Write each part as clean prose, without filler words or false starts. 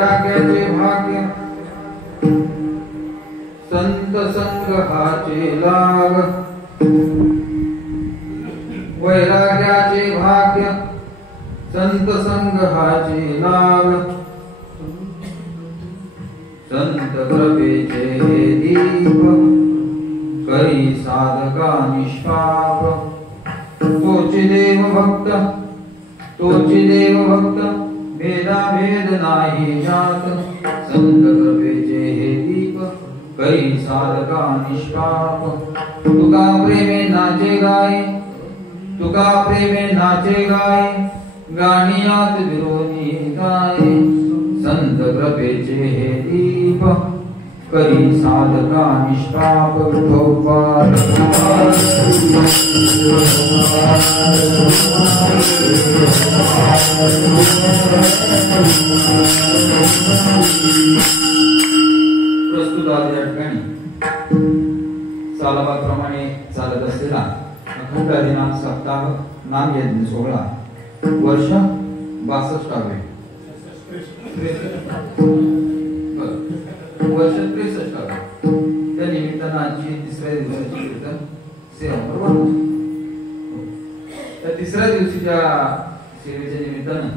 वैराग्याचे भाग्य संत संग हाचे लाग वैराग्याचे भाग्य संत संग हाचे लाग संत कृपेचे दीप करी साधका निष्पाप तोची देव भक्त भेदा भेद नाही जात संत कृपेचे हे दीप करी साधका निष्पाप तुका प्रेमे नाचे गाय गाणियात विरोधी गाय संत कृपेचे हे दीप करी साधका निष्पाप विठोबा प्रस्तुत आज या ठिकाणी सालाबाप्रमाणे चालत असलेला अखंड दिनांक सप्ताह नाम यज्ञ सोहळा वर्ष 62 वर्ष 63 त्या निमित्तानं आजची तिसऱ्या दिवसाची कीर्तन सेवा बरोबर. त्या तिसऱ्या दिवशीच्या सेवेच्या निमित्तानं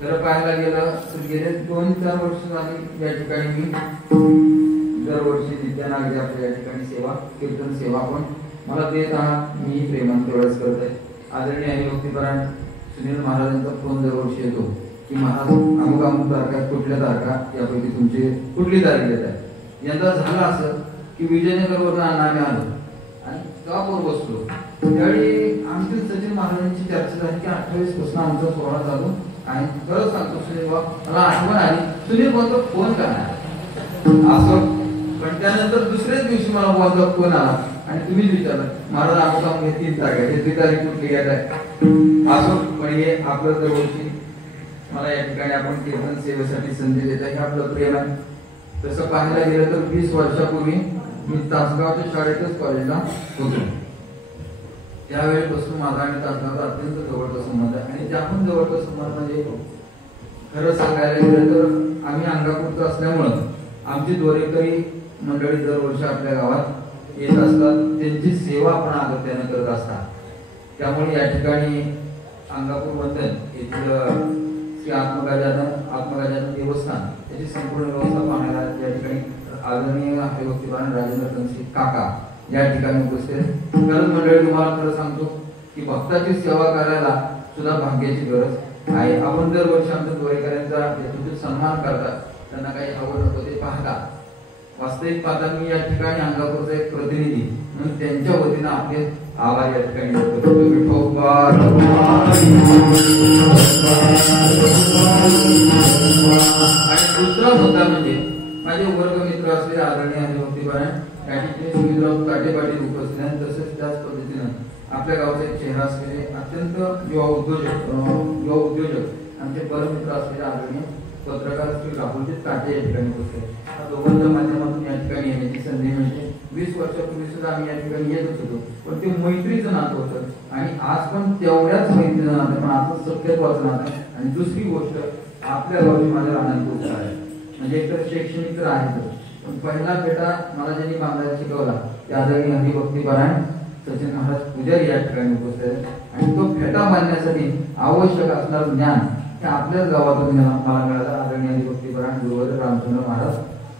खरं पाहायला गेलं तर गेले 2-4 वर्ष झाली या ठिकाणी मी दरवर्षी नित्यानागरी आपल्या या ठिकाणी सेवा कीर्तन सेवा पण मला देत आहात. मी प्रेमाने तेवढंच करत आहे. आदरणीय हरिभक्तीपरायण सुनील महाराजांचा फोन दरवर्षी येतो की महाराज अमुक तारखा कुठल्या तारखा यापैकी तुमची कुठली तारीख येत आहे. यंदा झालं असं की विजयनगरवरून आम्ही आलो आणि गावावर बसलो. त्यावेळी आमचे सचिन महाराजांची चर्चा झाली की 28 पासून आमचा सोहळा चालू आणि खरंच सांगतो सुनील मला आठवण आली. सुनील बोलतो फोन करणार असं. पण त्यानंतर दुसऱ्याच दिवशी मला बोलतो फोन आला आणि तुम्हीच विचारलं महाराज आमचा 3 तारखा ही तारीख कुठली घेत आहे असो. पण हे आपलं दरवर्षी मला या ठिकाणी आपण कीर्तन सेवेसाठी संधी देत आहे हे आपलं प्रेम आहे. तसं पाहायला गेलं तर 20 वर्षापूर्वी मी तासगावच्या शाळेतच कॉलेजला होतो. त्यावेळेपासून माझा आणि तासगावचा अत्यंत जवळचा संबंध आहे आणि त्याहून जवळचा संबंध म्हणजे खरं सांगायला गेलं तर आम्ही अंगापूरचं असल्यामुळं आमची दोरेकरी मंडळी दरवर्षी आपल्या गावात येत असतात. त्यांची सेवा आपण आगत्याने करत असतात. त्यामुळे या ठिकाणी अंगापूर वंदन येथील श्री आत्मगजानन देवस्थान याची संपूर्ण व्यवस्था पाहण्याला या ठिकाणी आदरणीय हरिभक्तीपरायण राजेंद्र कंसी काका या ठिकाणी उपस्थित आहेत. खरंच मंडळी तुम्हाला खरं सांगतो की भक्ताची सेवा करायला सुद्धा भाग्याची गरज आहे. आपण दरवर्षी आमच्या दोरेकरांचा यथोचित सन्मान करतात. त्यांना काही आवड नको ते पाहता. वास्तविक पाहता मी या ठिकाणी अंगापूरचा एक प्रतिनिधी म्हणून त्यांच्या वतीनं आपले आभार या ठिकाणी व्यक्त करतो. आणि दुसरा मुद्दा म्हणजे माझे वर्गमित्र असलेले आदरणीय हरिभक्तीपरायण या ठिकाणी सुनीलराव काटे पाटील उपस्थित आहेत. तसेच त्याच पद्धतीनं आपल्या गावचा एक चेहरा असलेले अत्यंत युवा उद्योजक आमचे परमित्र असलेले आदरणीय पत्रकार श्री राहुलजी काटे या ठिकाणी उपस्थित आहेत. दोघांच्या माध्यमातून या ठिकाणी येण्याची संधी मिळते. 20 वर्षापूर्वी सुद्धा आम्ही या ठिकाणी येतच होतो पण ते मैत्रीचं नातं होतं आणि आज पण तेवढ्याच मैत्रीचं नातं पण आता सत्यत्वाचं नातं. आणि दुसरी गोष्ट आपल्या गावची माझ्या राहण्याचा उत्साह आहे. म्हणजे एकतर शैक्षणिक तर आहेच पण पहिला फेटा मला ज्यांनी बांधायला शिकवला त्या आदरणीय हरिभक्तीपरायण सचिन महाराज पुजारी या ठिकाणी उपस्थित आहेत. आणि तो फेटा बांधण्यासाठी आवश्यक असणारं ज्ञान हे आपल्याच गावातून मला मिळालं. आदरणीय हरिभक्तीपरायण गुरुवर रामचंद्र महाराज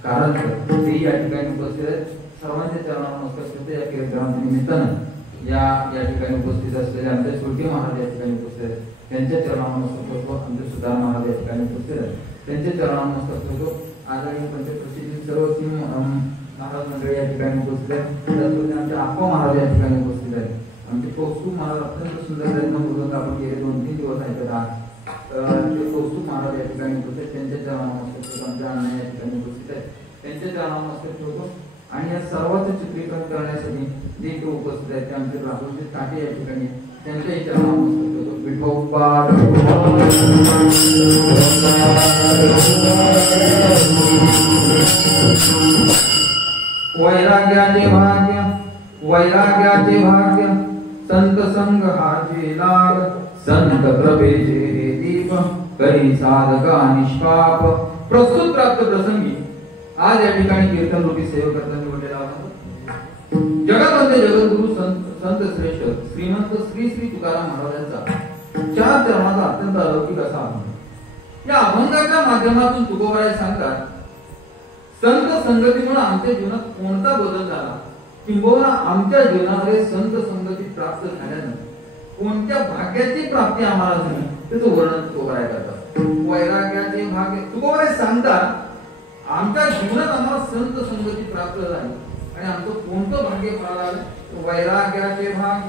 कारण ते या ठिकाणी उपस्थित आहेत. सर्वांच्या चरणावर नमस्कार करतो. या कार्यक्रमाच्या निमित्तानं या ठिकाणी उपस्थित असलेले आमचे सुलके महाराज या ठिकाणी उपस्थित आहेत. त्यांच्या चरणावर नमस्कार करतो. आमचे सुधार महाराज या ठिकाणी उपस्थित आहेत. त्यांच्या चरणावर नमस्कार करतो. आदरणीय पंचप्रसिद्धी सर्व महाराज मंडळी या ठिकाणी उपस्थित आहेत. त्याचबरोबर आमचे आप्पा महाराज या ठिकाणी उपस्थित आहेत. आमचे कौस्तुभ महाराज अत्यंत सुंदर प्रयत्न आपण गेले 2-3 दिवस ऐकत आहात. ते कौस्तुभ महाराज या ठिकाणी उपस्थित. त्यांच्या चरणावर नमस्कार करतो. आमच्या अण्णा या ठिकाणी उपस्थित आहेत. त्यांच्या चरणावर नमस्कार ठेवतो. आणि या सर्वांचे चित्रीकरण करण्यासाठी जे इथे उपस्थित आहेत ते आमचे राहुलजी काटे या ठिकाणी त्यांच्याही चरणावर नमस्कार ठेवतो. विठोबा वैराग्याचे भाग्य संत संग हाचे लाग संत कृपेचे दीप करी साधका निष्पाप प्रस्तुत प्राप्त प्रसंगी आज या ठिकाणी कीर्तन रूपी सेवकांचा निवडलेला होता. जगामध्ये जगद्गुरु संत श्रेष्ठ श्रीमंत श्री श्री तुकाराम महाराजांचा 4 चरणाचा अत्यंत अलौकिक असा अभंग. या अभंगाच्या माध्यमातून तुकोबाराय सांगतात, संत संगतीमुळे आमच्या जीवनात कोणता बदल झाला, किंबहुना आमच्या जीवनामध्ये संत संगती प्राप्त झाल्यानं कोणत्या भाग्याची प्राप्ती आम्हाला झाली त्याचं वर्णन तुकोबाराय करतात. वैराग्याचे भाग्य तुकोबाराय सांगतात, आमच्या जीवनात आम्हाला संत संगती प्राप्त झाली आणि आमचं कोणतं भाग्य मला आलं, वैराग्याचे भाग.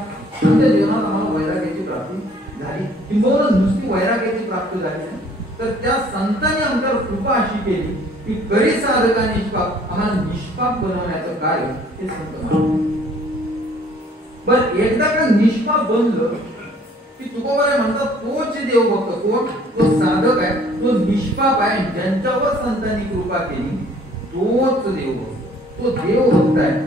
आमच्या जीवनात आम्हाला वैराग्याची प्राप्ती झाली, किंबहुना नुसती वैराग्याची प्राप्ती झाली नाही, तर त्या संतांनी आमच्यावर कृपा अशी केली की करी साधका निष्पाप आम्हाला निष्पाप बनवण्याचं कार्य हे संत म्हणतात. बर एकदा का निष्पाप बनलं की तुकोबाराय म्हणतात, तोच देवभक्त. कोण? तो साधक आहे, तो निष्पाप आहे, ज्यांच्यावर संतांनी कृपा केली तोच देवभक्त, तो देवभक्त आहे.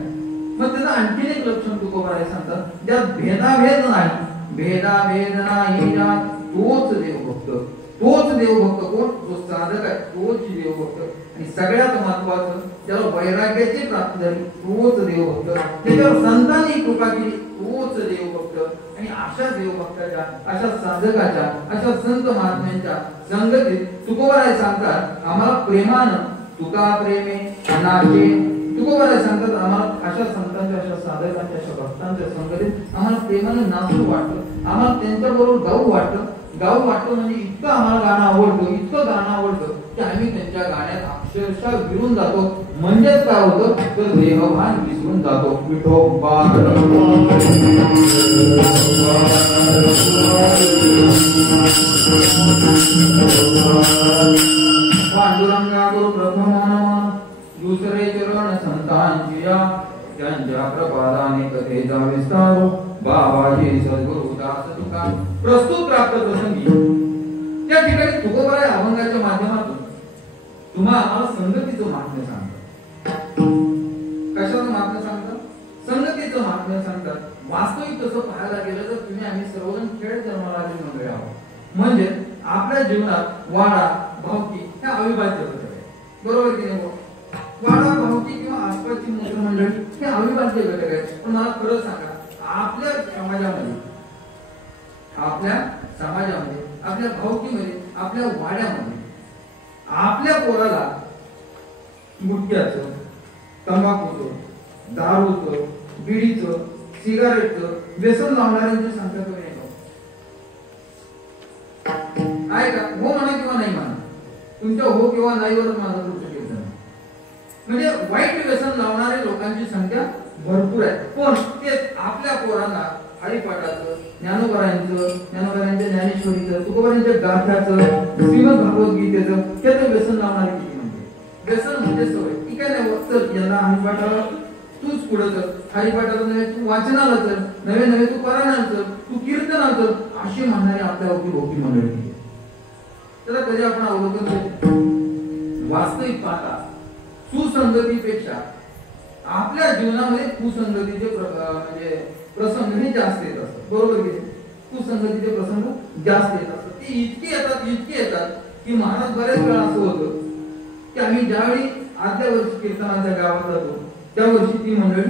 मग त्याचं आणखी एक लक्षण तुकोबाराय सांगतात, ज्यात भेदाभेद नाही, भेदाभेद नाही ज्यात तोच देवभक्त. तोच देवभक्त कोण? जो साधक आहे तोच देवभक्त. आणि सगळ्यात महत्वाचं, ज्याला वैराग्याची प्राप्ती झाली तोच देवभक्त, त्याच्यावर संतांनी कृपा केली तोच देवभक्त. आणि अशा देवभक्ताच्या, अशा साधकाच्या, अशा संत महात्म्यांच्या संगतीत तुकोबाराय सांगतात, आम्हाला प्रेमानं तुका प्रेमे नाचे. तुकोबाराय सांगतात, आम्हाला अशा संतांच्या, अशा साधकांच्या, अशा भक्तांच्या संगतीत आम्हाला प्रेमानं नाचू वाटतं, आम्हाला त्यांच्याबरोबर गाऊ वाटतं. गाऊ वाटतं म्हणजे इतकं आम्हाला गाणं आवडतं, इतकं गाणं आवडतं की आम्ही त्यांच्या गाण्यात अक्षरशः विरून जातो. म्हणजेच काय होतं, तर देहभान विसरून जातो. विठोबा पांडुरंगा गुरु प्रथम दुसरे चरण संतांची या, त्यांच्या प्रपादाने कथेचा विस्तार बाबाजी सद्गुरु दास तुका. प्रस्तुत प्राप्त प्रसंगी त्या ठिकाणी तुकोबाराय अभंगाच्या माध्यमातून तुम्हाला संगतीचं महात्म्य सांगतात. कशाचं महात्म्य सांगतात? संगतीचं महात्म्य सांगतात. वास्तविक तसं पाहायला गेलं तर तुम्ही आम्ही सर्वजण खेळ जन्माला मंडळी आहोत. म्हणजे आपल्या जीवनात वाडा भावकी ह्या अविभाज्य घटक आहेत. बरोबर की नाही? वाडा भावकी किंवा आसपासची मित्रमंडळी हे अविभाज्य घटक आहेत. पण मला खरं सांगा, आपल्या समाजामध्ये, आपल्या भावकीमध्ये, आपल्या वाड्यामध्ये आपल्या पोराला गुटख्याचं, तंबाखूचं, दारूचं, बिडीचं, सिगारेटचं व्यसन लावणाऱ्यांची संख्या कमी आहे का? हो म्हणा किंवा नाही म्हणा, तुमच्या हो किंवा नाहीवरच माझं लक्ष केलं. म्हणजे वाईट व्यसन लावणारे लोकांची संख्या भरपूर आहे. पण ते आपल्या पोरांना हरिपाठाचं, ज्ञानोबारांच्या ज्ञानेश्वरीचं, तुकोबारांच्या गाथाचं, श्रीमद भागवतगीतेचं त्याचं व्यसन लावणारे किती म्हणजे? व्यसन म्हणजे सवय. ठीक आहे ना, चल यांना हरिपाठाला तूच पुढे चल, हरिपाठाला नव्हे तू वाचनाला चल, नवे तू परायणाला चल, तू कीर्तनाला चल, अशी म्हणणारी आपल्या भोवती मंडळी. त्याला कधी आपण अवलोकन केलं? वास्तविक पाहता सुसंगतीपेक्षा आपल्या जीवनामध्ये कुसंगतीचे म्हणजे प्रसंग हे जास्त येत असतात. बरोबर की? कुसंगतीचे प्रसंग जास्त येत असतात. ते इतके येतात की महाराज बऱ्याच वेळा असं होतं की आम्ही ज्यावेळी आदल्या वर्षी कीर्तनाच्या गावात जातो त्या वर्षी ती मंडळी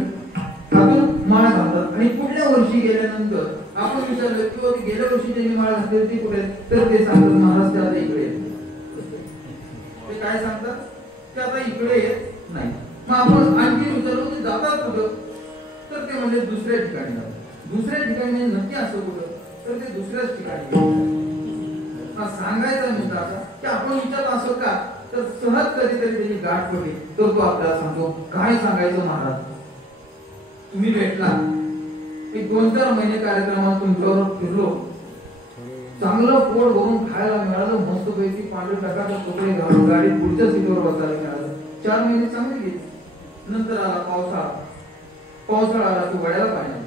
हातून माळ घालतात आणि पुढल्या वर्षी गेल्यानंतर आपण विचारलं की गेल्या वर्षी त्यांनी माळ घातली ती कुठे, तर ते सांगतात महाराज ते आता इकडे येत. ते काय सांगतात? ते आता इकडे येत नाही. मग आपण आणखी विचारलो की जातात कुठं, तर ते म्हणजे दुसऱ्या ठिकाणी जातात. दुसऱ्या ठिकाणी म्हणजे नक्की असं कुठं, तर ते दुसऱ्याच ठिकाणी. सांगायचा मुद्दा असा की आपण विचारलं असं का, तर सहज कधीतरी त्याची गाठ पडली तर तो आपल्याला सांगतो. काय सांगायचं महाराज, तुम्ही भेटला, एक 2-4 महिने कार्यक्रमात तुमच्यावर फिरलो, चांगलं पोट भरून खायला मिळालं, मस्त पैकी पांढरे टकाचा कपडे घालून गाडीत पुढच्या सीटवर बसायला मिळालं. 4 महिने चांगले गेले. नंतर आला पावसाळा आला, तू वड्याला पाणी आलं.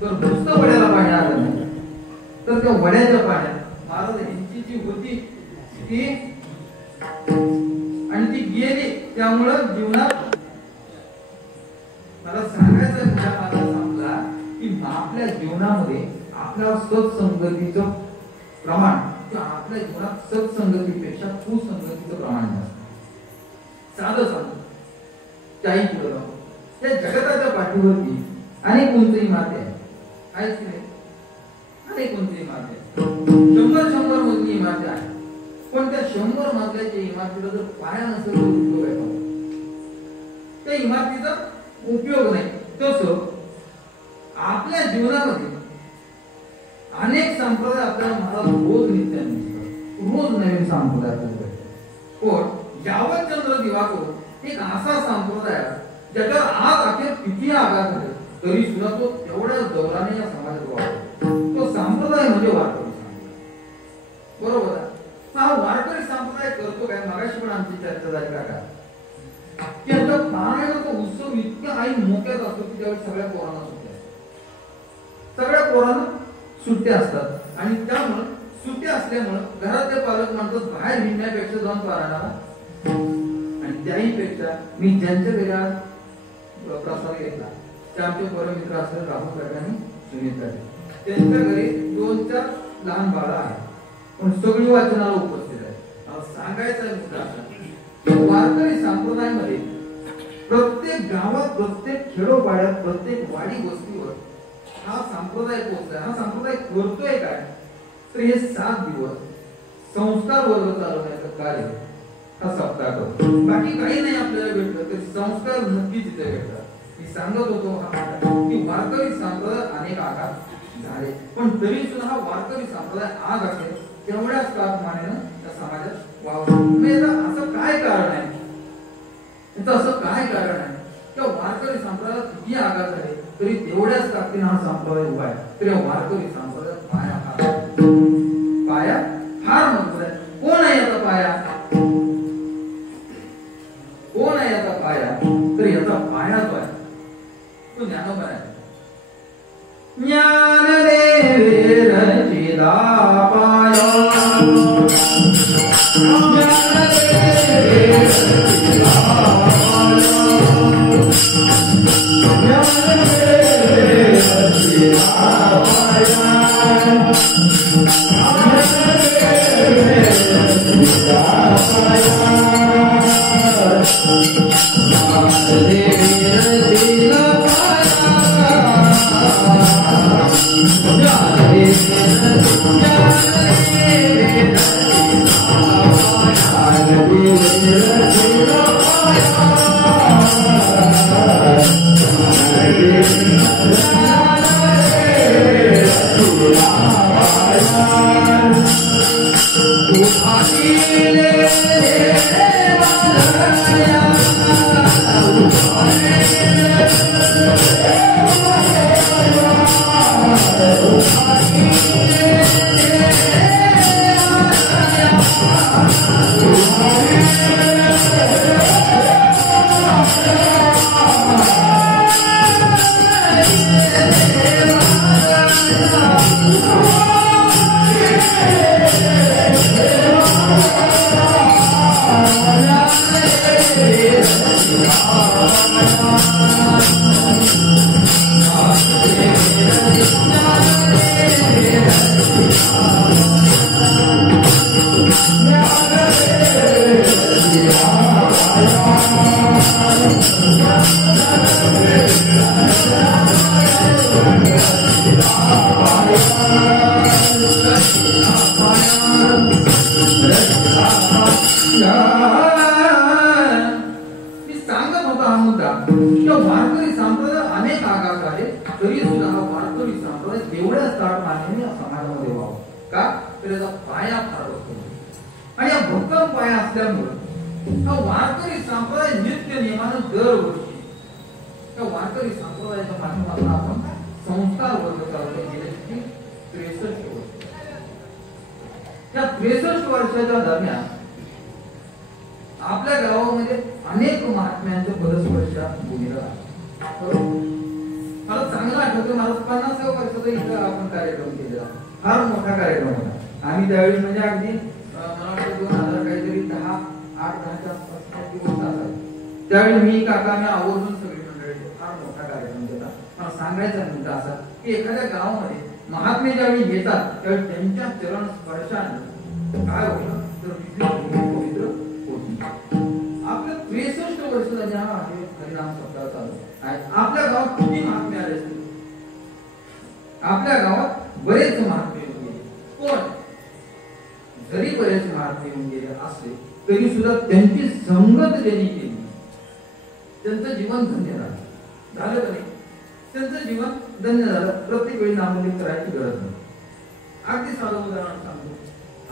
तर नुसतं वड्याला पाणी आलं नाही, तर त्या वड्याच्या पाण्यात महाराज यांची जी होती ती आणि ती गेली. त्यामुळं जीवनात मला सांगायचा मुद्दा माझा संपला की आपल्या जीवनामध्ये आपल्या सत्संगतीचं प्रमाण की आपल्या जीवनात सत्संगतीपेक्षा कुसंगतीचं प्रमाण जास्त. साधं सांगतो त्याही पुढे जाऊ. त्या जगताच्या पाठीवरती अनेक उंच इमारती आहेत की नाही? अनेक उंच इमारती आहेत, 100 मजली इमारती आहेत. पण त्या 100 मजल्याच्या इमारतीला जर पाया नसेल तर उपयोग आहे का? त्या इमारतीचा उपयोग नाही. तसं आपल्या जीवनामध्ये अनेक संप्रदाय आपल्याला महाराज रोज नित्याने दिसतात, रोज नवीन संप्रदाय आपल्याला. पण यावतचंद्र दिवाकर एक असा संप्रदाय ज्याच्यावर आज अखेर किती आघात झाले तरी सुद्धा तो तेवढ्या दौराने या समाजात वाढतो. तो संप्रदाय म्हणजे वारकरी संप्रदाय. बरोबर आहे. हा वारकरी संप्रदाय करतो काय? मगाशी पण आमची चर्चा झाली का की आता पारायणाचा उत्सव इतक्या आई मोक्यात असतो की त्यावेळी सगळ्या पोरांना सुट्ट्या असतात, सगळ्या पोरांना सुट्ट्या असतात. आणि त्यामुळे सुट्ट्या असल्यामुळे घरातले पालक म्हणतात बाहेर हिंडण्यापेक्षा जाऊन पारायणाला. आणि त्याही पेक्षा मी ज्यांच्या घरी प्रसाद घेतला ते आमचे परमित्र असतात राहुल काका आणि सुनील काका. त्यांच्या घरी 2-4 लहान बाळं आहेत पण सगळी वाचनाला उपस्थित आहे. सांगायचा मुद्दा असा की वारकरी संप्रदायामध्ये प्रत्येक गावात, प्रत्येक खेडोपाड्यात, प्रत्येक वाडी वस्तीवर हा संप्रदाय पोहोचलाय. हा संप्रदाय करतोय काय तर हे 7 दिवस संस्कार वर्ग चालवण्याचं कार्य हा सप्ताह करतो. बाकी काही नाही आपल्याला भेटलं तर संस्कार नक्कीच तिथे भेटतात. मी सांगत होतो की वारकरी संप्रदाय अनेक आघात झाले पण तरी सुद्धा हा वारकरी संप्रदाय आज असेल तेवढ्याच तापमानाने त्या समाजात वावरतो. असं काय कारण आहे? असं काय कारण आहे की वारकरी संप्रदायात किती आघात झाले तरी तेवढ्याच ताकदीने हा संप्रदाय उभा आहे. तर या वारकरी संप्रदायात पाया फार मजबूत आहे. कोण आहे याचा पाया? कोण आहे याचा पाया? तर याचा पाया जो आहे तो ज्ञानोबा आहे. ज्ञानदेव रचिता पाया, ज्ञानदेव रचिता वारकरी संप्रदाय अनेक आघात आले तरी सुद्धा हा वारकरी संप्रदाय तेवढ्याच ताटमानेने समाजामध्ये व्हावा. का तर याचा पाया फार असतो आणि या भक्कम पाया असल्यामुळे हा वारकरी संप्रदाय नित्य नियमानं दरवर्षी त्या वारकरी संप्रदायाच्या माध्यमातून आपण संस्कार वर्ग चालवले गेले 63 वर्ष. त्या 63 वर्षाच्या दरम्यान आपल्या गावामध्ये अनेक महात्म्यांचे पदस्पर्शा भूमीला लागले. मला चांगलं आठवतं मला 50व्या वर्षाचा इथं आपण कार्यक्रम केलेला, फार मोठा कार्यक्रम होता. आम्ही त्यावेळी म्हणजे अगदी मला वाटतं 2000 काहीतरी 8-10च्या आसपास दिवस असायचे. त्यावेळी मी काका मी आवर्जून सगळी मंडळी फार मोठा कार्यक्रम केला. मला सांगायचा मुद्दा असा की एखाद्या गावामध्ये महात्मे ज्यावेळी येतात त्यावेळी त्यांच्या चरण स्पर्शाने तर काय होतं, तर तिथे पवित्र होती. आपलं 63 वर्ष झाले आहे हरिनाम सप्ताह चालू आहे. आपल्या गावात किती महात्मे आले असतील? आपल्या गावात बरेच महात्मे येऊन गेले. पण जरी बरेच महात्मे येऊन गेले असले तरी सुद्धा त्यांची संगत ज्यांनी केली त्यांचं जीवन धन्य झालं. झालं का नाही? त्यांचं जीवन धन्य झालं. प्रत्येक वेळी नामोल्लेख करायची गरज नाही. अगदी साधं उदाहरण सांगतो.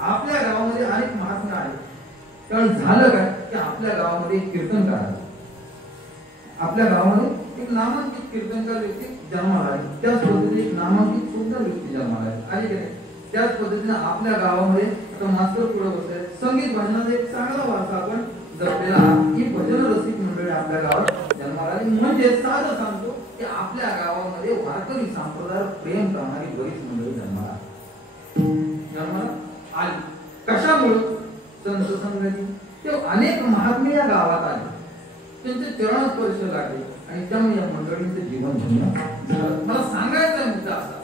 आपल्या गावामध्ये अनेक महात्मे आले, कारण झालं काय की आपल्या गावामध्ये एक कीर्तनकार आले. आपल्या गावामध्ये एक नामांकित कीर्तनकार व्यक्ती जन्माला आली. त्याच पद्धतीने एक नामांकित सुंदर व्यक्ती जन्माला आली की नाही? त्याच पद्धतीने आपल्या गावामध्ये आता मास्तर पुढे बसले, संगीत भजनाचा एक चांगला वारसा आपण जपलेला ही भजन रसिक मंडळी आपल्या गावात जन्माला आली. म्हणजे साधं सांगतो की आपल्या गावामध्ये वारकरी संप्रदायावर प्रेम करणारी बरीच मंडळी जन्माला आली. कशामुळे? संत संगती. ते अनेक महात्मे या गावात आले, त्यांचे चरण स्पर्श लागले आणि त्यामुळे या मंडळींचं जीवन धन्य झालं. मला सांगायचा मुद्दा असा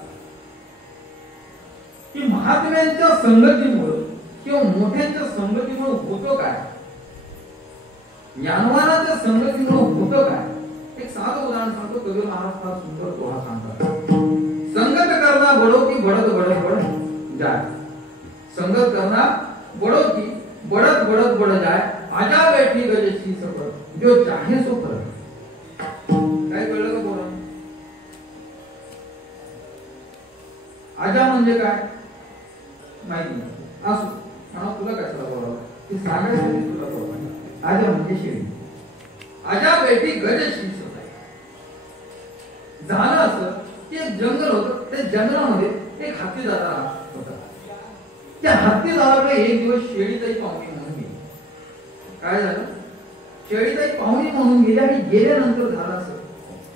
की महात्म्यांच्या संगतीमुळे किंवा मोठ्यांच्या संगतीमुळे होतो काय, ज्ञानवानाच्या संगतीमुळे होतं काय? एक साधं उदाहरण सांगतो. कबीर महाराज फार सुंदर दोहा सांगतात. संगत करना बडो की बढ़त बढ़त बढ़ जाए, संगत करना बड़ो की बढ़त बढ़त बढ़ जाए, आजा बैठी गजशी सफर जो चाहे सो कर. काय कळलं का बोला? आजा म्हणजे काय माहिती नाही. असो म्हणा, तुला कशाला बोलावं ते सांगायसाठी तुला बोलावं. आजा म्हणजे शेळी. आजा बैठी गजशी सफर. झालं असं की एक जंगल होतं. त्या जंगलामध्ये एक हत्तीदारा होता. त्या हत्तीदाराकडे एक दिवस शेळीताई पाहुणी म्हणून गेली. काय झालं? शेळीताई पाहुणी म्हणून गेली आणि गेल्यानंतर झालं असं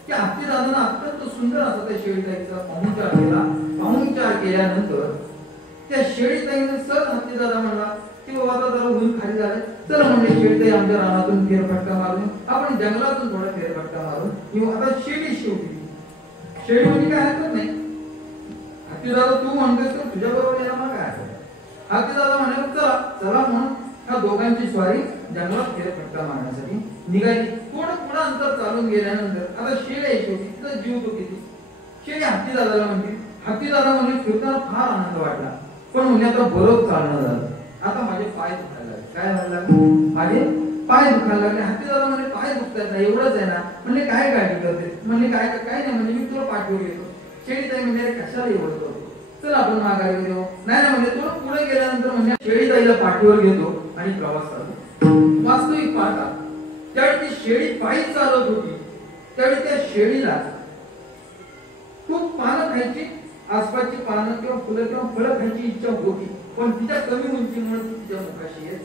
की हत्तीदारांना अत्यंत सुंदर असा त्या शेळीताईचा पाहुणचार केला. पाहुणचार केल्यानंतर त्या शेळीताईने सहज हत्तीदारा म्हणला की बाबा आता जरा ऊन खाली झालं, चला म्हणजे शेळीताई आमच्या रानातून फेरफटका मारून आपण जंगलातून थोडा फेरफटका मारून येऊ. आता शेळी शेवटी शेळी म्हणजे काय हरकत नाही. हत्तीदारा तू म्हणतोस तर तुझ्या बरोबर यायला मला काय हरकत? हत्तीदारा म्हणाले चला चला म्हणून ह्या दोघांची स्वारी जंगलात फेरफटका मारण्यासाठी निघाली. थोडं पुढं अंतर चालून गेल्यानंतर आता शेळी आहे शेवटी, तर जीव तो किती. शेळी हत्तीदाराला म्हणते, हत्तीदारा म्हणजे फिरताना फार आनंद वाटला, पण म्हणजे आता बरोबर चालणं झालं, आता माझे पाय दुखायला लागले. काय व्हायला लागले? माझे पाय दुखायला लागले. हत्तीदारा म्हणजे पाय दुखतात ना, एवढंच आहे ना. म्हणजे काय काळजी करते? म्हणजे काय काय नाही, म्हणजे मी तुला पाठवून येतो. शेळीताई म्हणजे कशाला एवढं करतो, चल आपण माघारी घेऊ. नाही ना म्हणजे थोडं पुढे गेल्यानंतर म्हणजे शेळीताईला पाठीवर घेतो आणि प्रवास करतो. वास्तविक पाहता त्यावेळी ती शेळी पायी चालत होती. त्यावेळी त्या शेळीला खूप पानं खायची, आसपासची पानं किंवा फुलं किंवा फळं खायची इच्छा होती, पण तिच्या कमी उंचीमुळे तिच्या मुखाशी येत.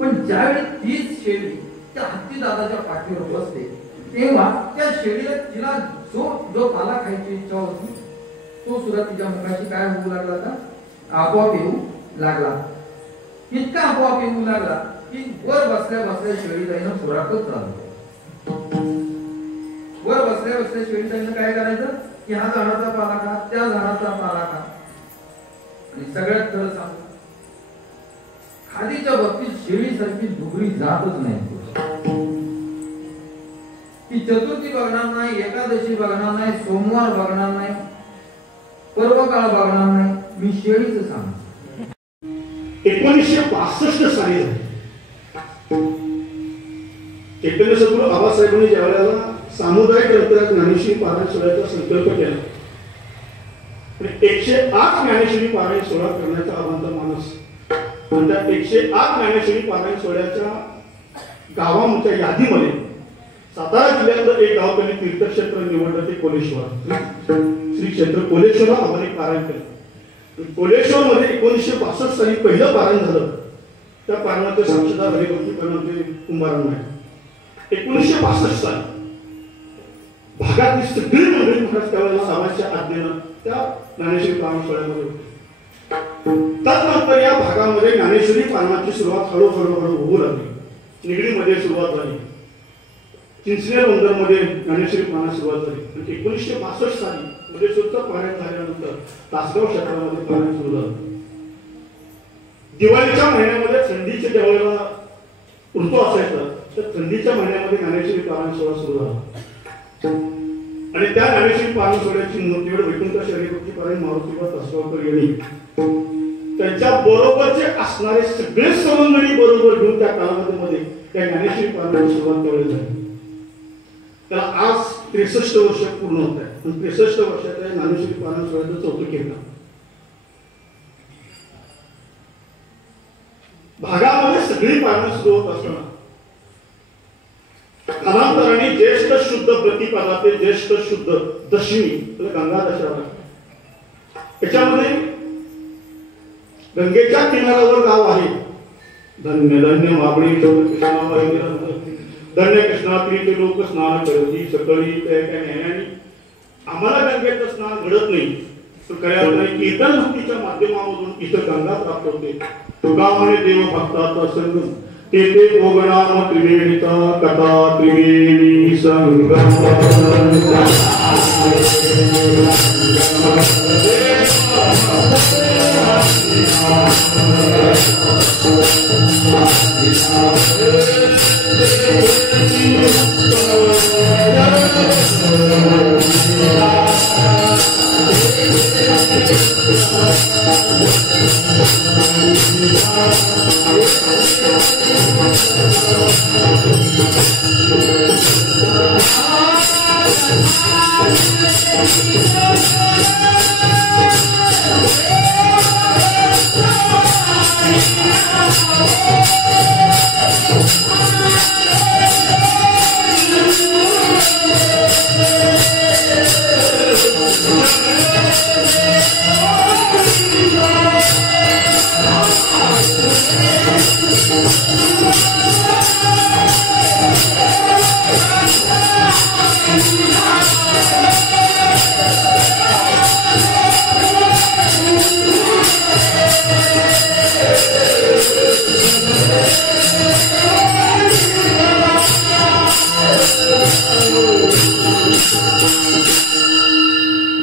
पण ज्यावेळी तीच शेळी त्या हत्तीदाराच्या पाठीवर बसते तेव्हा त्या शेळीला तिला जो पाला खायची इच्छा होती तो सुद्धा तिच्या मुखाशी काय होऊ लागला का आपोआप येऊ लागला. इतका आपोआप येऊ लागला की वर बसल्या बसल्या शेळीताईनं सुराखच चालू. वर बसल्या बसल्या शेळीताईनं काय करायचं की हा झाडाचा पाला खा, त्या झाडाचा पाला खा. आणि सगळ्यात खरं सांगू, खादीच्या बाबतीत शेळीसारखी डुगरी जातच नाही. ती चतुर्थी बघणार नाही, एकादशी बघणार नाही, सोमवार बघणार नाही, पर्वकाळ बघणार नाही. मी शेळीच सांग. 1965 साली चैतन्य सद्गुरू आबासाहेबांनी ज्यावेळेला सामुदायिक ग्रंथराज ज्ञानेश्वरी पारायण सोहळ्याचा संकल्प केला, 108 ज्ञानेश्वरी पारायण सोहळा करण्याचा अवंत मानस. आणि त्या 108 ज्ञानेश्वरी पारायण सोहळ्याच्या गावांच्या यादीमध्ये सातारा जिल्ह्यातलं एक गाव त्यांनी तीर्थक्षेत्र निवडलं, ते कोलेश्वर. श्री क्षेत्र कोलेश्वरला आम्हाला पारायण केलं. कोलेश्वर मध्ये 1962 साली पहिलं पारायण झालं. त्या पारणाचे साक्षीदार हरिभक्ती कुंभारांना 1962 साली भागातली सगळी मंडळी महाराज त्यावेळेला समाजच्या आज्ञेनं त्या ज्ञानेश्वरी पारायण सोहळ्यामध्ये होती. त्यानंतर या भागामध्ये ज्ञानेश्वरी पारणाची सुरुवात हळूहळू होऊ लागली. निगडीमध्ये सुरुवात झाली, चिंचणे बंदरमध्ये ज्ञानेश्वरी पारायण सुरुवात झाली. 1962 साली म्हणजे सुद्धा पारायण झाल्यानंतर तासगाव क्षेत्रामध्ये पारायण सुरू झालं. दिवाळीच्या महिन्यामध्ये थंडीच्या ज्यावेळेला ऋतू असायचा तर थंडीच्या महिन्यामध्ये ज्ञानेश्वरी पारायण सोहळा सुरू झाला आणि त्या ज्ञानेश्वरी पारायण सोहळ्याची मूर्तीवर वैकुंठ शरीरची पारायण मारुतीवर तासगावकर यांनी त्यांच्या बरोबरचे असणारे सगळे सवंगडी बरोबर घेऊन त्या कालावधीमध्ये त्या ज्ञानेश्वरी पारायणाची सुरुवात त्यावेळी झाली. त्याला आज 63 वर्ष पूर्ण होत आहे आणि 63 वर्षाच्या ज्ञानेश्वरी पारायण सोहळ्याचं चौथं केलं. भागामध्ये सगळी पारायण सुरू होत असताना कालांतराने ज्येष्ठ शुद्ध प्रतिपदा ते ज्येष्ठ शुद्ध दशमी गंगा दशहरा याच्यामध्ये गंगेच्या किनाऱ्यावर गाव आहे. धन्य धन्य माबळी धन्य कृष्णातीचे लोक स्नान करती सकाळी आम्हाला गंगेचं स्नान घडत नाही तर कीर्तन भक्तीच्या माध्यमामधून इथं गंगा प्राप्त होते. तुका म्हणे देव भक्ताचा संगम तेथे भोगणाम त्रिवेणीचा कथा त्रिवेणी संगम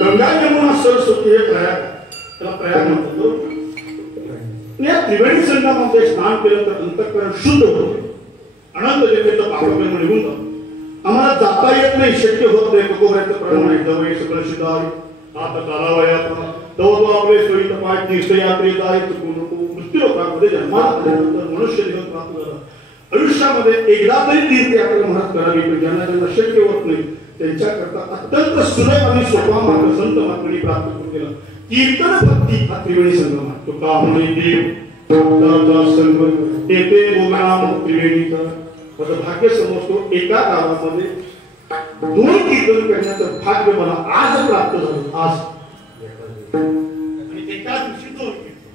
गंगा यमुना सरस्वती हे प्रयाग त्याला प्रयाग म्हणतात. या त्रिवेणी संगमामध्ये स्नान केलं तर अंतःकरण शुद्ध होते अनंत जन्मेचं पापकर्म निघून जातं. आम्हाला जाता येत नाही शक्य होत नाही तुकोबऱ्याचं प्रमाण आहे जवळ सगळं शिदा आता कालावया तव आपले सोयी तपास तीर्थयात्रे जाय चुकू नको. मृत्यूलोकामध्ये जन्माला आल्यानंतर मनुष्य देह प्राप्त झाला आयुष्यामध्ये एकदा तरी तीर्थयात्रा महाराज करावी पण ज्यांना ज्यांना शक्य होत नाही त्यांच्याकरता अत्यंत सुलभ आणि सोपा मार्ग संत महात्म्यांनी प्राप्त करून दिला. कीर्तन भक्ती हा त्रिवेणी संगम आहे. तो का म्हणे देव भक्ताचा संगम तेथे भोगणाम त्रिवेणीचा माझं भाग्य समजतो एका काळामध्ये 2 कीर्तन करण्याचं भाग्य मला आज प्राप्त झालं. आज आणि एका दिवशी 2 कीर्तन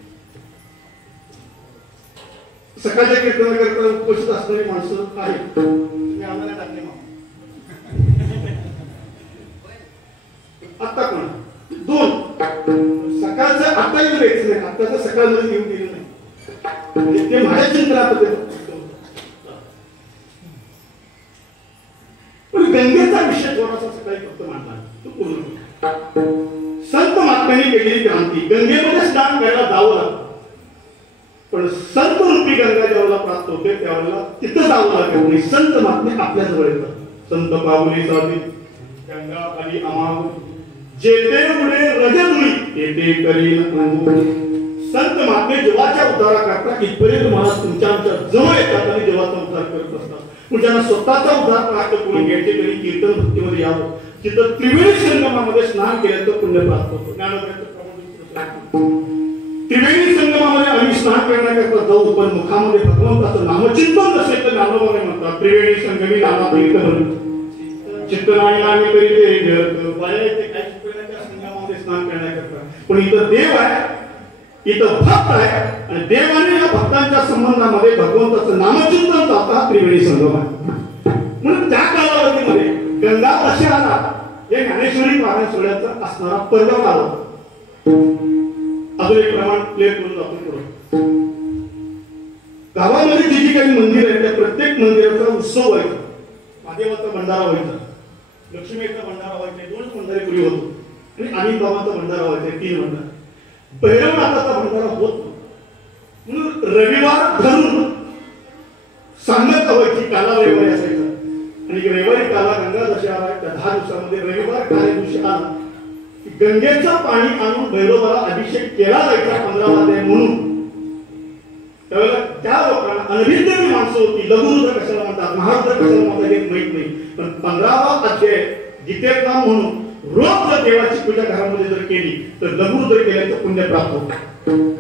सकाळच्या कीर्तन करता उपस्थित असणारी माणसं आहेत आम्हाला टाकले आता कोण 2 सकाळचं आता येऊन यायचं नाही आताचं सकाळमध्ये येऊन गेलं नाही ते माझ्या चिंतनात होते. पण गंगेचा विषय थोडासा सकाळी फक्त मांडला तो पूर्ण संत महात्म्यांनी केलेली क्रांती. गंगेमध्ये स्नान करायला जावं लागतं पण संत रूपी गंगा ज्यावेळेला प्राप्त होते त्यावेळेला तिथं जावं लागत नाही. संत महात्मे आपल्या जवळ येतात. संत पावली साधी गंगा आली आमाव जेते पुढे रजधुळी येते करील संत महात्मे जीवाच्या उद्धारा करता इथपर्यंत महाराज तुमच्या आमच्या जवळ येतात आणि जीवाचा उद्धार करत असतात. पण ज्यांना स्वतःचा उद्धार प्राप्त करून घ्यायचे तरी कीर्तन भक्तीमध्ये यावं तिथं त्रिवेणी संगमामध्ये स्नान केल्याचं पुण्य प्राप्त होतं. त्रिवेणी संगमामध्ये आम्ही स्नान करण्याकरता जाऊ पण मुखामध्ये भगवंताचं नामचिंतन नसेल तर ज्ञानोबाने म्हणतात त्रिवेणी संगमी नाना तीर्थ चित्तनाने आम्ही करीते काय संगमामध्ये स्नान करण्याकरता. पण इथं देव आहे इथं भक्त आहे आणि देवाने या भक्तांच्या संबंधामध्ये भगवंताचं नामचिंतन जाता त्रिवेणी संगम आहे. म्हणून त्या कालावधीमध्ये गंगा दशहरा हे ज्ञानेश्वरी पारायण सोहळ्याचा असणारा पर्व काळ. अजून एक प्रमाण क्लिअर करून आपण पुढे गावामध्ये जी जी काही मंदिर आहेत त्या प्रत्येक मंदिराचा उत्सव व्हायचा. महादेवाचा भंडारा व्हायचा लक्ष्मीचा भंडारा व्हायचे 2 भंडारे पूर्वी होतो आणि अनिल बाबाचा भंडारा व्हायचे 3 भंडारे. भैरवनाथाचा भंडारा होत म्हणून रविवार धरून सांगत हवं की काला रविवारी असायचं आणि रविवारी काला गंगा जशी आला त्या 10 दिवसामध्ये रविवार काल्या दिवशी आला की गंगेचं पाणी आणून भैरवाला अभिषेक केला जायचा 15 अध्याय म्हणून. त्यावेळेला त्या लोकांना अनभिज्ञ माणसं होती. लघुरुद्र कशाला म्हणतात, महारुद्र कशाला म्हणतात हे माहित नाही, पण 15वा अध्याय गीतेतला म्हणून रोज जर देवाची पूजा घरामध्ये जर केली तर लघुरुद्र केल्याचं पुण्य प्राप्त होतं.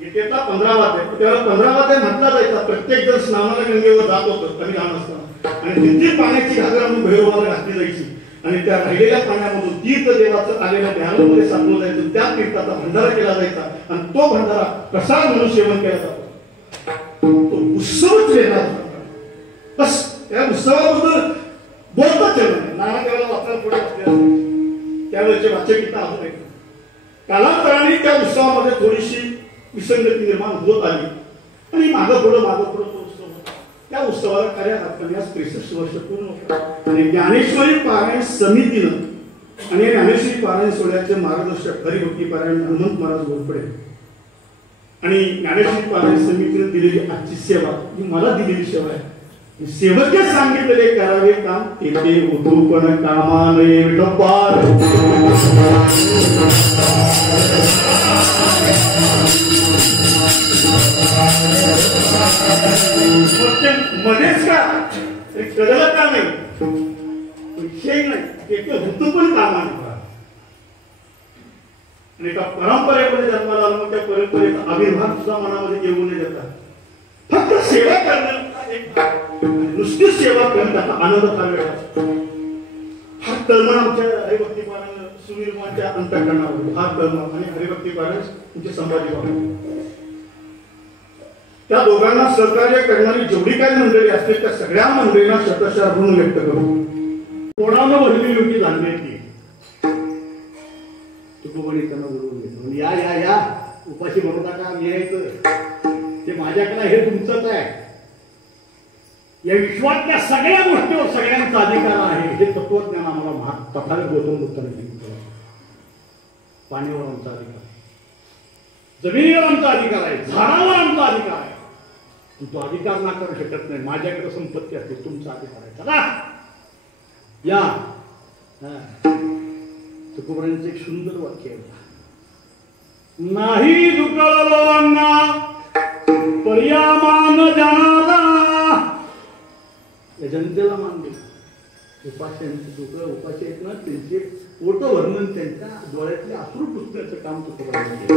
गीतेतला 15वा अध्याय, त्याला 15वा अध्याय म्हटला जायचा. प्रत्येक जण स्नानाला गंगेवर जात होतं कमी लहान असताना आणि तिथे पाण्याची घागर आणून भैरवाला घातली जायची आणि त्या राहिलेल्या पाण्यामधून तीर्थ देवाचं आलेल्या ध्यानामध्ये साधलं जायचं. त्या तीर्थाचा भंडारा केला जायचा आणि तो भंडारा प्रसाद म्हणून सेवन केला जातो. तो उत्सवच वेगळा होता. बस त्या उत्सवाबद्दल बोलताच येणार नाही. नाना देवाला वाचायला पुढे असले त्यावेळेचे वाचक गीता अजून एक कालांतराने त्या उत्सवामध्ये थोडीशी विसंगती निर्माण होत आली आणि मागं पुढं तो उत्सव होता. त्या उत्सवाला कार्य करण्यास 63 वर्ष पूर्ण होतात आणि ज्ञानेश्वरी पारायण समितीनं आणि ज्ञानेश्वरी पारायण सोहळ्याचे मार्गदर्शक हरिभक्ती पारायण हनुमंत महाराज घोरपडे आणि ज्ञानेश्वरी पारायण समितीने दिलेली आजची सेवा ही मला दिलेली सेवा आहे. सेवके सांगितलेले करावे काम तेथे उठू पण कामा नये विठोबार. मध्येच का कळलं का नाही विषय नाही तेथे होतो पण कामा आणि एका परंपरेमध्ये जन्माला आलो मग त्या परंपरेचा आविर्भाव सुद्धा मनामध्ये येऊ नये देतात. फक्त सेवा करणं नुसती सेवा करून त्याचा आनंद फार वेळा हा तळमळ आमच्या हरिभक्ती पारायण सुनीलमाच्या अंतःकरणावर हा तळमळ आणि हरिभक्ती पारायण तुमचे संभाजी बाबा त्या दोघांना सहकार्य करणारी जेवढी काही मंडळी असतील त्या सगळ्या मंडळींना शतशः ऋण व्यक्त करू. कोणानं भरलेली लोकी जाणली ती तुकोबणी त्यांना बोलवून घेतो या या या उपाशी म्हणू नका मी यायचं ते माझ्याकडे हे तुमचंच आहे. या विश्वातल्या सगळ्या गोष्टीवर सगळ्यांचा अधिकार आहे हे तत्वज्ञान आम्हाला तथागत गौतम बुद्धांनी दिलं. पाण्यावर आमचा अधिकार आहे, जमिनीवर आमचा अधिकार आहे, झाडावर आमचा अधिकार आहे. तो अधिकार ना करू शकत नाही. माझ्याकडे संपत्ती असते, तुमचा अधिकार आहे. चला या. तुकोबांचं एक सुंदर वाक्य आहे, नाही दुखलो अन्ना पर्यामान जाणारा. या जनतेला मान दिला. उपास्यांचे दुःख उपाशी आहेत ना त्यांचे पोट वर्णन त्यांच्या डोळ्यातले अश्रू पुसण्याचं काम तुकोबांनी केलं.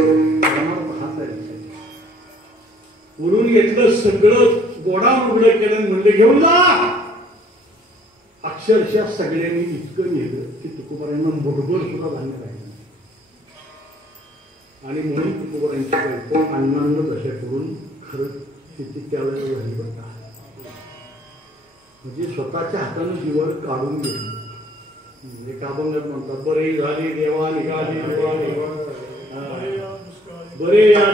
उरून घेतलं सगळं गोडा उघडं केलं म्हणले घेऊन जा. अक्षरशः सगळ्यांनी इतकं नेलं की तुकोबांना मुठभर सुद्धा धान्य राहिलं आणि म्हणून तुकोबांची बायको अण्णांना दशा करून खरंच तिथे त्यावेळेला झाली बघा. म्हणजे स्वतःच्या हातानं जीवन काढून घेतलं. एक अभंगात म्हणतात बरे झाले देवा निघाले बरे या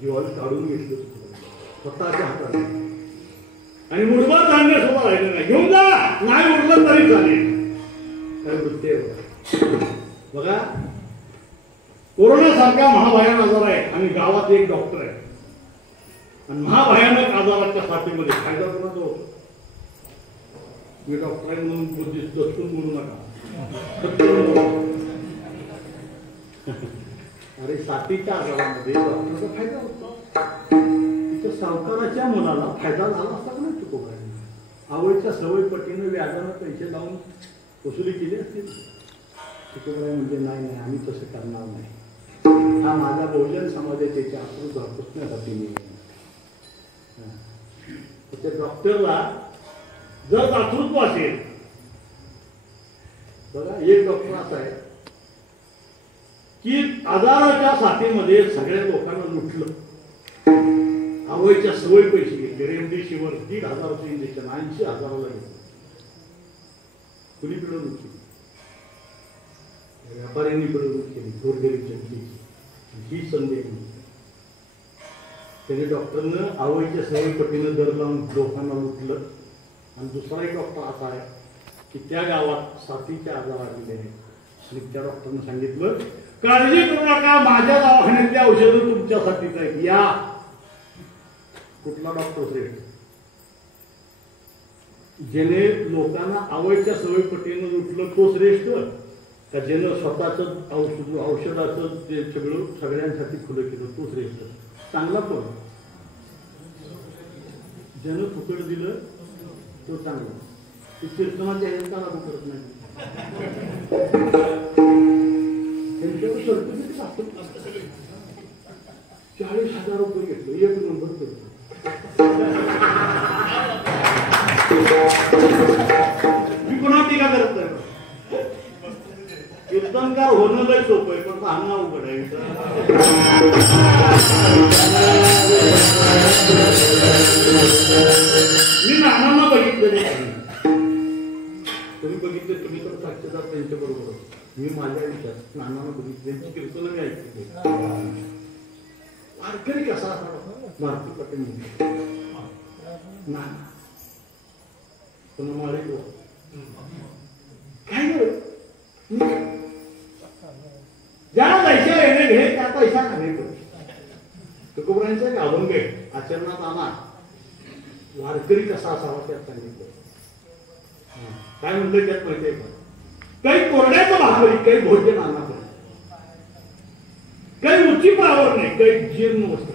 जीवन काढून घेतलं स्वतःच्या हाताने आणि मुठभर धान्य सुद्धा राहिलं नाही. घेऊन जा, नाही उरलं तरी चालेल. काय वृत्ती आहे बघा. कोरोना सारखा महाभयानक आजार आहे आणि गावात एक डॉक्टर आहे आणि महाभयानक आजाराच्या साथीमध्ये फायदा कोणाचा होतो. मी डॉक्टर आहे म्हणून बुद्धिस्ट दचकून बोलू नका. अरे साथीच्या आजारामध्ये डॉक्टरचा फायदा होतो. तिच्या सावकाराच्या मुलाला फायदा झाला असता ना तुकोबांना. आवडच्या सवय पटीनं व्याजानं पैसे लावून वसुली केली असते. तुकोबाई म्हणजे नाही नाही आम्ही तसं करणार नाही. हा माझ्या बहुजन समाजाच्या अश्रू पुसण्यासाठी मी त्या डॉक्टरला जर दातृत्व असेल बघा. एक डॉक्टर असा आहे की आजाराच्या साथीमध्ये सगळ्या लोकांना लुटलं. आवयच्या सवय पैसे घेतले. रेमडेसिवीर 1,500 इंजेक्शन 80,000ला घेतलं. कुणी पिळवणूक केली, व्यापाऱ्यांनी पिळवणूक केली. गोरगरीब ही संधी त्याने डॉक्टरनं आवयच्या सवय पटीनं दर लावून लोकांना लुटलं. आणि दुसरा एक डॉक्टर असा आहे की त्या गावात साथीच्या आजार आलेले आहेत आणि त्या डॉक्टरनं सांगितलं काळजी करू नका, माझ्या दवाखान्यातली औषधं तुमच्यासाठीच आहेत, या. कुठला डॉक्टर श्रेष्ठ? ज्याने लोकांना आवडच्या सवय पटीनं उठलं तो श्रेष्ठ, का ज्यानं स्वतःच औषधाचं जे सगळ्यांसाठी खुलं केलं तो श्रेष्ठ? चांगला पण ज्यानं फुकट दिलं तो चांगला. ते कीर्तनाच्या ह्याने का लागू करत नाही? त्यांच्यावर सर्टिफिकेट असतं. 40,000 रुपये घेतलं, 1 नंबर करतो. मी पुन्हा टीका करत नाही. कीर्तनकार होणं लय सोपं आहे, पण सांगणं अवघड आहे. मी नानांना बघितलं नाही, तुम्ही बघितले, तुम्ही तर साक्षीदार त्यांच्या बरोबर. मी माझ्या आयुष्यात नानांना बघितले, त्यांची कीर्तन मी ऐकली. वारकरी कसा असावा? भारती पटेल नाना पण माळे काय ज्याला पैसा येणे घे त्या पैसा खाणे. तुकोबरांचे अभंग आचरणात आणा. वारकरी कसा असावा त्यात सांगितलं. काय म्हणतोय त्यात माहिती आहे का? काही कोरड्याचं भाकरी, काही भोजन आणा, काही उच्चीपावर नाही, काही जीर्ण वस्त्र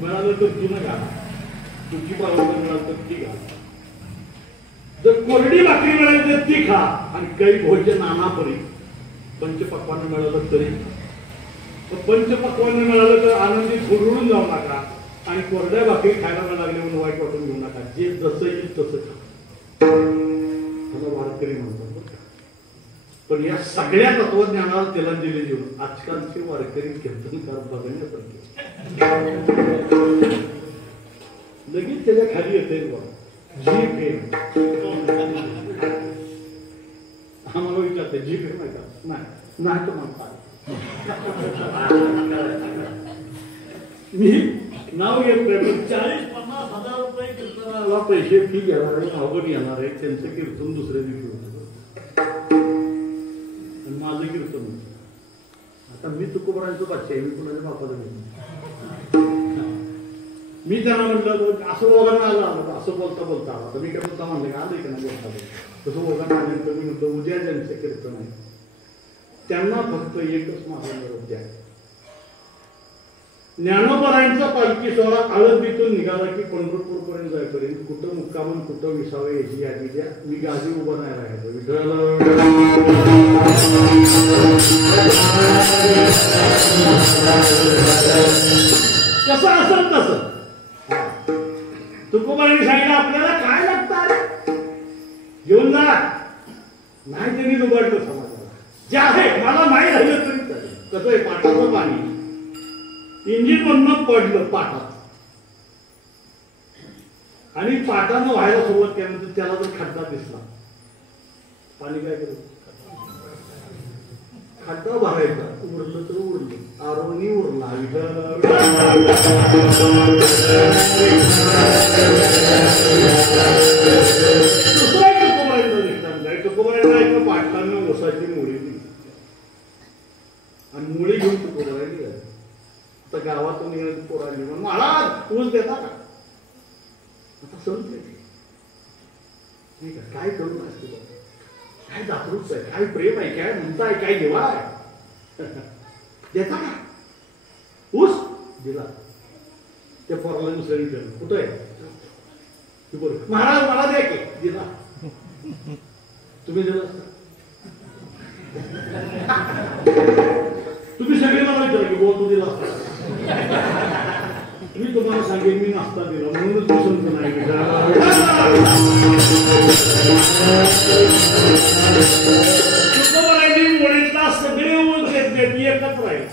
मिळालं तर जुनं घाला, उच्चीपावर मिळालं तर ती घाला. जर कोरडी भाकरी मिळाली तर ती खा, आणि काही भोजन नाना परी. पंचपक्वान्न मिळालं तरी, पंचपक्वान्न मिळालं तर आनंदीत हुरळून जाऊ नका, आणि कोरड्या भाकरी खायला लागले म्हणून वाईट वाटून घेऊ नका. जे जसं येईल तसं खा. त्याला वारकरी म्हणतात. पण या सगळ्या तत्वज्ञानाला तिलांजली देऊन आजकालचे वारकरी कीर्तनकार बघण्यासारखे. लगेच त्याच्या खाली येते जी फेम. आम्हाला विचारते जी फेम आहे का? नाही तो म्हणतात. मी नाव घेत नाही, पण 40-50,000 रुपये कीर्तनाला पैसे फी घेणार आहे, अवघड येणार आहे. त्यांचं कीर्तन दुसऱ्या दिवशी होतं, माझं कीर्तन होतं. आता मी तुकोबरांचं बादशाह आहे, मी कुणाच्या बापाला घेतो. मी त्यांना म्हटलं असं वगैरे आलं, असं बोलता बोलता आला. तर मी काय बोलता म्हणलं का आलं का नाही बोलता तसं वगैरे आल्यानंतर मी म्हटलं उद्या ज्यांचं कीर्तन आहे त्यांना फक्त एकच माझा निरोप द्या. ज्ञानोबरांचा पालखी सोहळा आळंदीतून निघाला की पंढरपूर पर्यंत जायपर्यंत कुठं मुक्कामन कुठं विसावे याची यादी द्या. मी गादी उभं नाही राहायचं. विठ्ठल कसं असेल तसं. तुकोबांनी सांगितलं आपल्याला काय लागतं घेऊन जा. नाही त्यांनी दुबाडलं समाजाला. जे आहे मला नाही राहिलं तरी कसं आहे, पाटाचं पाणी इंजिन मधनं पडलं पाटात, आणि पाटानं व्हायला सुरुवात केल्यानंतर त्याला जर खड्डा दिसला, पाणी काय करू? खड्डा भरायचा. उरलं तर उरलं, आरोनी उरला. दुसरा तुकोबाईचा दृष्टांत आहे. तुकोबाईला एका पाटलानं ओसाची मुळी दिली, आणि मुळी घेऊन तुकोबाई गेला. आता गावातून येण्याची पोरांनी म्हणून महाराज ऊस देता का? आता समजले काय करू नसते, काय दाखरूच आहे, काय प्रेम आहे, काय म्हणताय, काय देवा आहे. देता का ऊस? दिला. त्या पोराला दुसऱ्या विचारलं कुठं आहे? महाराज मला द्या की. दिला. तुम्ही दिला असता? तुम्ही सगळे मला विचारा की बोल तू दिला असता? मी तुम्हाला सांगेन मी नाश्ता दिला म्हणूनच मी समजून नाही. मुळीतला सगळे ऊस घेतले, एकच राहील.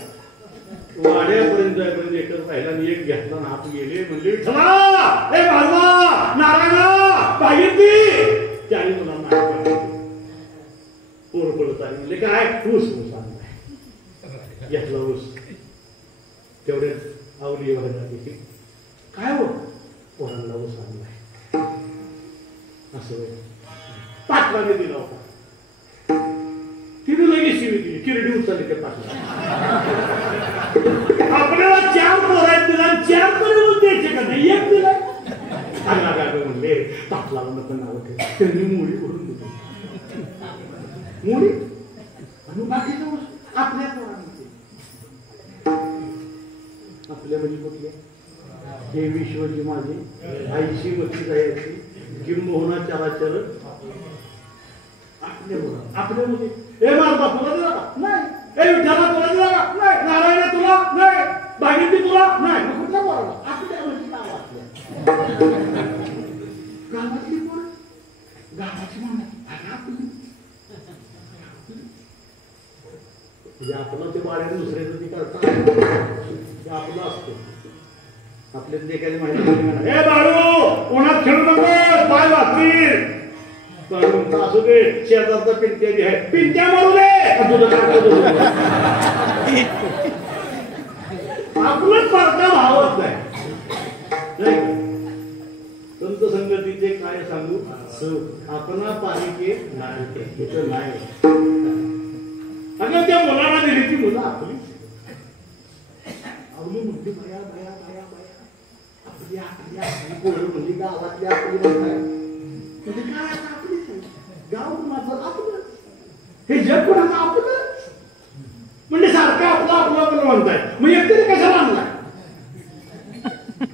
वाड्यापर्यंत जायपर्यंत एकच राहिला, आणि एक घेतला ना हात गेले. म्हणजे नारायणा पाहिजे त्याने मुलांना पोर पडत आली. म्हणजे काय ऊस ऊस आणलाय, घेतला ऊस. तेवढेच आवली व्हायला काय हो पोरांना ऊस आणलाय असं पाटलाने दिला होता. तिने लगेच शिवी दिली किरडी उचलली ते पाठला आपल्याला 4 पोरं आहेत दिला 4 तरी द्यायचे का नाही एक दिला सांगा काय म्हणले पाटलाला नको नाव ठेव त्यांनी मुळी करून दिली मुळी आणि बाकीच्या वस्तू आपल्या पोरांमध्ये आपल्या म्हणजे कुठले हे विश्वजी माझी आईशी मती जायची किंबहुना चराचर आपल्यामध्ये हे माझा तुला दिला का नाही हे विठ्ठला तुला दिला का नाही नारायणा तुला नाही भागीरथी तुला नाही मग कुठल्या पोराला आपल्या म्हणजे नाव आपल्या गावातली पोरं गावाची म्हणा म्हणजे आपलं ते बाळ्या दुसऱ्याचं ते करतात ते आपलं असतं आपल्या एखादी माहिती हे बाळू उन्हात खेळू नकोस पाय वाचतील असू दे शेजारचा पिंट्या बी आहे पिंट्या मारू दे आपलं परका भावत नाही संत संगतीचे काय सांगू आपणा पालिके नाही अगं त्या मुलाला दिली ती मुलं आपली म्हणते भया भया भया भया आपली आपली आपली पोरं म्हणजे गावातली आपली म्हणताय म्हणजे काय आता आपलीच आहे गाव माझं आपलं हे जग कोणाचं आपलं म्हणजे सारखं आपलं आपलं आपलं म्हणताय मग एकतरी कशाला आणलाय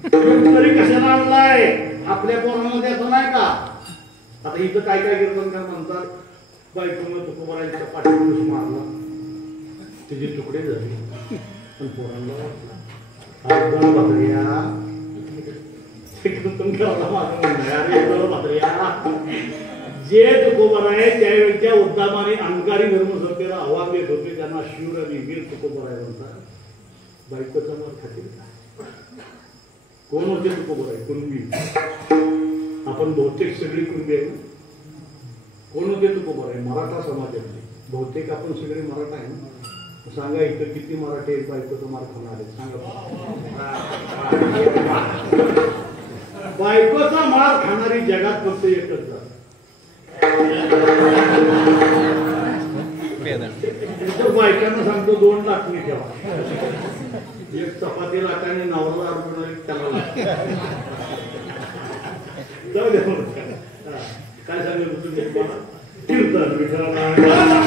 एकतरी कशाला आणलाय आपल्या पोरांमध्ये असं नाही का आता इथं काय काय कीर्तनकार म्हणतात बायकोनं तुकोबाराच्या पाठीपुरुष मारला त्याचे तुकडे झाले पण पोरांना वाटला जे तुकोबर आहे त्यावेळेच्या उद्दामाने अंगारी धर्मसंस्थेला आव्हान देत होते त्यांना शूर आणि वीर तुकोबर आहे म्हणतात बायकोचा मार खातील कोण होते तुकोबर आहे कुणबी आपण बहुतेक सगळी कुणबी आहे कोण होते तुकोबर आहे मराठा समाजातले बहुतेक आपण सगळे मराठा आहे ना सांगा इथं किती मराठी बायकोचा मार खाणार आहे सांगा बायकोचा मार खाणारी जगात फक्त एकच बायकांना सांगतो 2 लाटणी ठेवा एक चपाती लाटाने नवरा अर्पण त्याला जाऊ दे काय सांगेल तुम्ही कीर्तन विठ्ठला